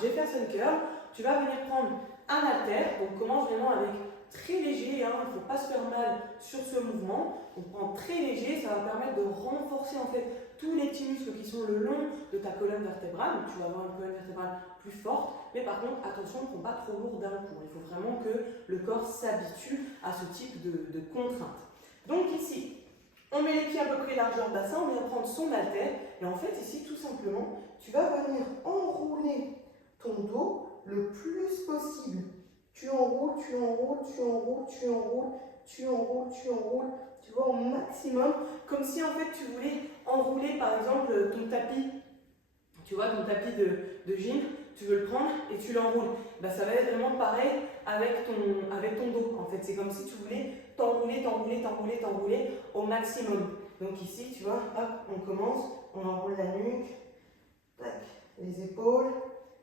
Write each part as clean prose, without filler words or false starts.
Jefferson Curl, tu vas venir prendre un haltère, donc commence vraiment avec très léger, hein, il ne faut pas se faire mal sur ce mouvement. On prend très léger, ça va permettre de renforcer en fait tous les petits muscles qui sont le long de ta colonne vertébrale. Donc tu vas avoir une colonne vertébrale plus forte, mais par contre attention, ne prends pas trop lourd d'un coup. Il faut vraiment que le corps s'habitue à ce type de contrainte. Donc ici, on met les pieds à peu près largeur bassin, on vient prendre son haltère et en fait ici tout simplement, tu vas venir enrouler ton dos le plus possible. Tu enroules, tu enroules, tu enroules, tu enroules, tu enroules, tu enroules, tu vois, au maximum, comme si en fait tu voulais enrouler par exemple ton tapis, tu vois, ton tapis de gym, tu veux le prendre et tu l'enroules. Ben, ça va être vraiment pareil avec ton dos. En fait, c'est comme si tu voulais t'enrouler, t'enrouler, t'enrouler, t'enrouler au maximum. Donc ici, tu vois, hop, on commence, on enroule la nuque, tac, les épaules,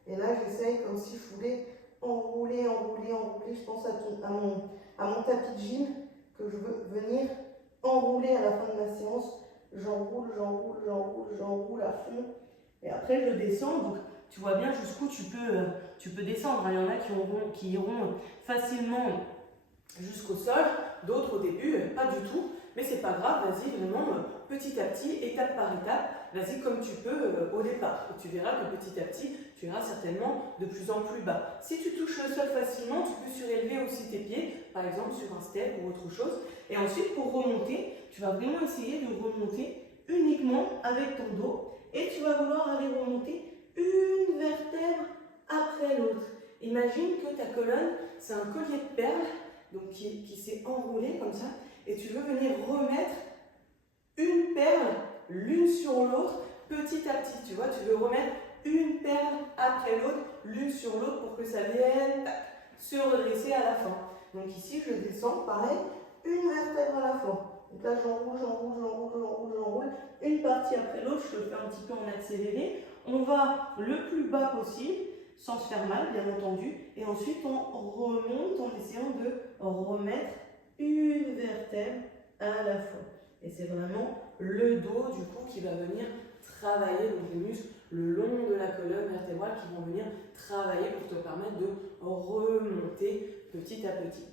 et là j'essaye comme si je voulais enrouler, enrouler, enrouler. Je pense à mon tapis de gym que je veux venir enrouler à la fin de ma séance. J'enroule, j'enroule, j'enroule, j'enroule à fond. Et après je descends. Donc tu vois bien jusqu'où tu peux descendre. Il y en a qui iront facilement jusqu'au sol, d'autres au début, pas du tout. Mais c'est pas grave, vas-y vraiment petit à petit, étape par étape, vas-y comme tu peux au départ. Et tu verras que petit à petit, tu iras certainement de plus en plus bas. Si tu touches le sol facilement, tu peux surélever aussi tes pieds, par exemple sur un step ou autre chose. Et ensuite, pour remonter, tu vas vraiment essayer de remonter uniquement avec ton dos. Et tu vas vouloir aller remonter une vertèbre après l'autre. Imagine que ta colonne, c'est un collier de perles donc qui s'est enroulé comme ça. Et tu veux venir remettre une perle l'une sur l'autre petit à petit. Tu vois, tu veux remettre une perle après l'autre, l'une sur l'autre pour que ça vienne se redresser à la fin. Donc ici, je descends, pareil, une vertèbre à la fois. Donc là, j'enroule, j'enroule, j'enroule, j'enroule, j'enroule. Une partie après l'autre, je le fais un petit peu en accéléré. On va le plus bas possible, sans se faire mal, bien entendu. Et ensuite, on remonte en essayant de remettre une vertèbre à la fois. Et c'est vraiment le dos, du coup, qui va venir travailler, donc les muscles le long de la colonne vertébrale qui vont venir travailler pour te permettre de remonter petit à petit.